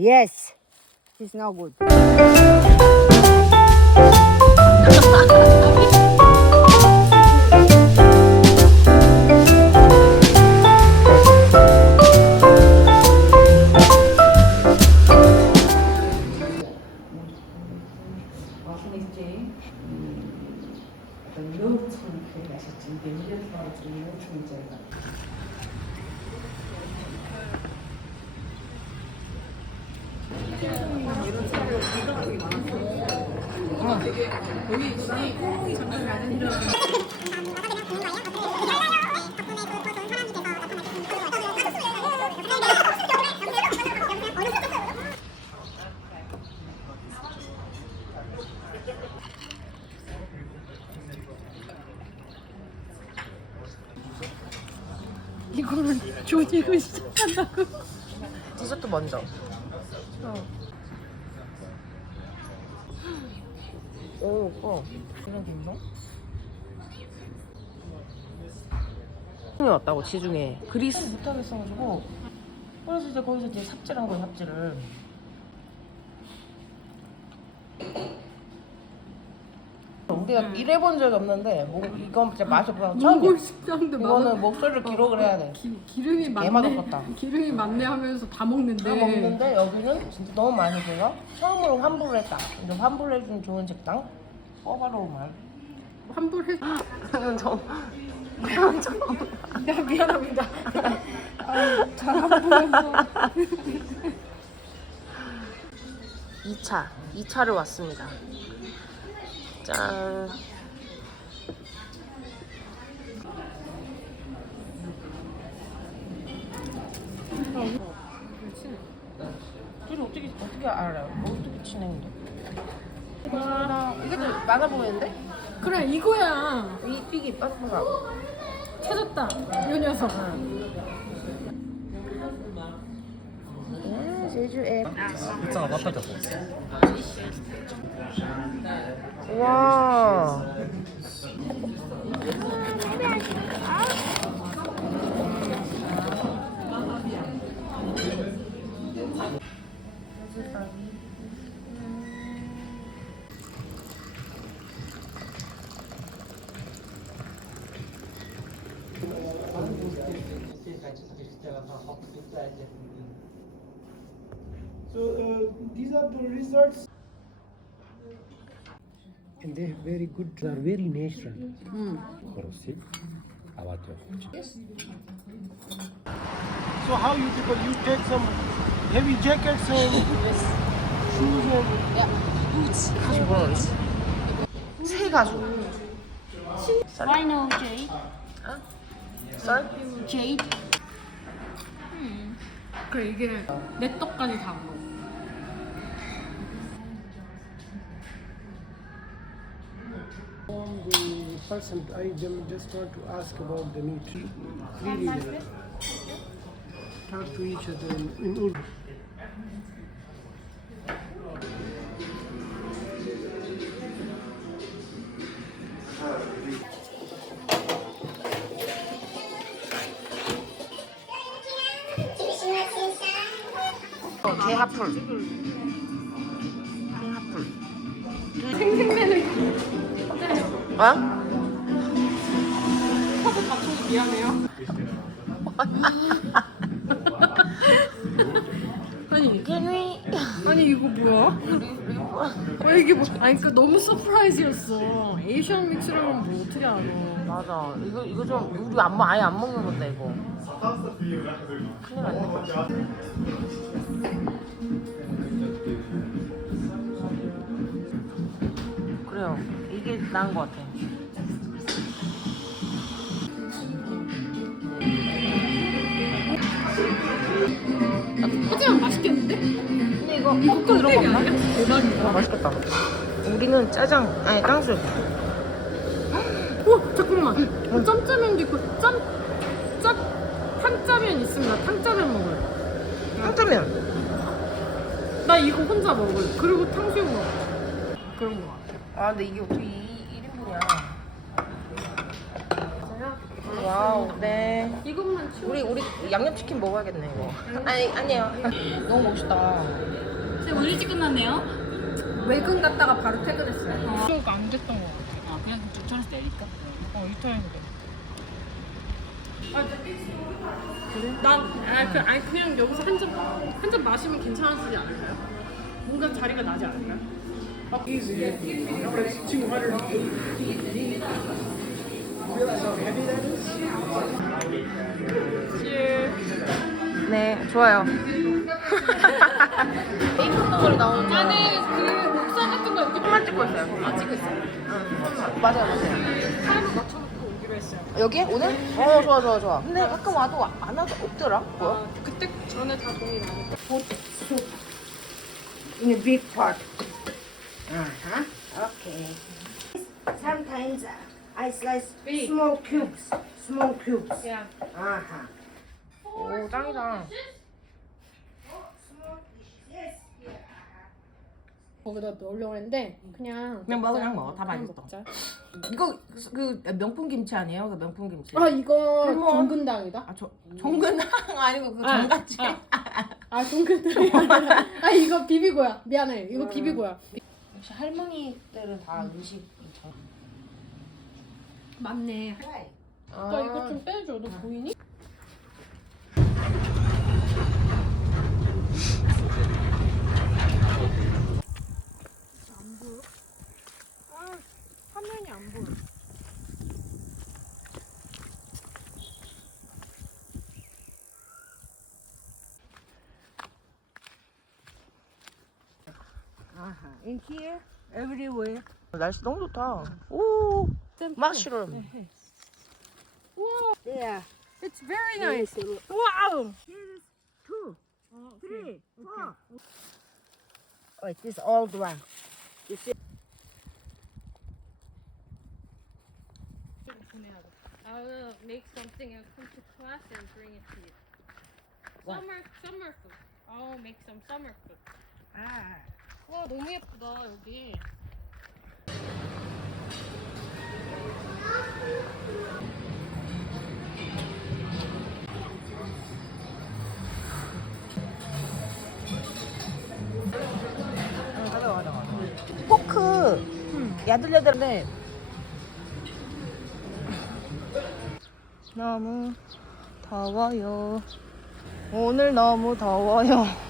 Yes. It's no good. 이거는 조직을 시작한다고. 디저트 먼저. 오, 오빠. 이런 김도? 이 왔다고 지중해 그리스 못하겠어가지고 그래서 이제 거기서 이제 삽질한 거야 삽질을 우리가 일해본 적이 없는데 뭐 이건 진짜 맛이 없어서 처음이야 식당도 이거는 많은 목소리를 기록을 해야 돼 기, 기름이 많네. 개맛없었다. 기름이 많네 하면서 다 먹는데. 다 먹는데 여기는 진짜 너무 많이 줘요. 처음으로 환불을 했다. 이제 환불을 해주는 좋은 식당. 꼬바로우만. 환불해. 좀야 미안합니다. 아, 잘안 보여서. 2차, 2차를 왔습니다. 짠. 둘이 어떻게 어떻게 알아요? 뭐 어떻게? 이거랑 이게 더 많아 보이는데? 그래 이거야. 이 삑이 빠스가. 찾았다. 이 녀석. 예, 제주에. 일자가 바빠졌어. 와. So uh, these are the results. And they are very good, they are very natural. 아왔죠. So how you people, you take some heavy jackets and shoes and 가수 뭐라 그러지? 새 가수. Why no jade? 썰? Jade? 그래 이게 내 떡까지 다 먹어. the person, I ju- just want to ask about the meat. Really, uh, talk to each other in, in Urdu. 어, 개하풀. 개하풀. 어? 커브 다쳐서 미안해요. 아니. 아니 이거 뭐야? 어 이게 뭐? 아니 그 너무 서프라이즈였어. 에이션 믹스라면 뭐 어떻게 알아? 맞아. 이거 이거 좀 우리 안 먹- 아예 안 먹는 건데 이거. 큰일 났네. 그래요. 이게 나은 것 같아. 하지만 맛있겠는데? 근데 이거 껍데기 없나? 아니야? 대박이다. 어, 맛있겠다. 우리는 짜장 아니 탕수육. 어 잠깐만. 어, 짬짜면도 있고 짬, 짭 탕짜면 있습니다. 탕짜면 먹어요. 탕짜면. 나 이거 혼자 먹어요. 그리고 탕수육 먹어. 그런 거. 아 근데 이게 어떻게 이 1인분이야? 와우, 네. 이것만 치워. 우리 우리 양념치킨 먹어야겠네 이거. 아니 아니에요. 너무 멋있다. 제 올리지 끝났네요. 외근 갔다가 바로 퇴근했어요. 그러니까 안 됐던 거 같아. 아, 그냥 저처럼 때릴까? 어, 유턴해도 돼. 난 아, 그, 아니 그냥 여기서 한 잔 한 잔 마시면 괜찮아지지 않을까요? 뭔가 자리가 나지 않을까요? Easy. It's 280. Realize how heavy that is? 네, 좋아요. 안에 그 옥상 같은 거 이렇게 손만 찍고 있어요. 아 찍고 있어요. 맞아요, 맞아요. 사람을 맞춰놓고 오기로 했어요. 여기 오늘? 어, 좋아, 좋아, 좋아. 근데 가끔 와도 안 와도 없더라. 뭐야? 아, 그때 전에 다 동이 나니까. In a big pot. Uh-huh. Okay. Sometimes I slice small cubes. Small cubes. 야, Uh-huh. 오, 짱이다. 거기다 넣으려고 했는데 그냥 그냥 먹어. 그냥 먹어. 다 맛있어. 먹자. 이거 그 명품 김치 아니에요? 그 명품 김치. 아 이거 그럼. 종근당이다. 아, 저, 정근당 아니고 그 아, 정같이. 아 종근당이 아니라 아 이거 비비고야. 미안해. 이거 비비고야. 역시 할머니들은 다 음식 정... 맞네. 아, 나 이거 좀 빼줘. 너 보이니? Uh-huh. In here, everywhere. 날씨 너무 좋다. 오, 마시룸. There. It's very nice. Yes. Wow. Two, three, four. Oh, it is old one. You see? I will make something and come to class and bring it to you. Summer, summer food. I'll make some summer food. Ah. 와 너무 예쁘다 여기. 포크 야들야들한데 너무 더워요. 오늘 너무 더워요.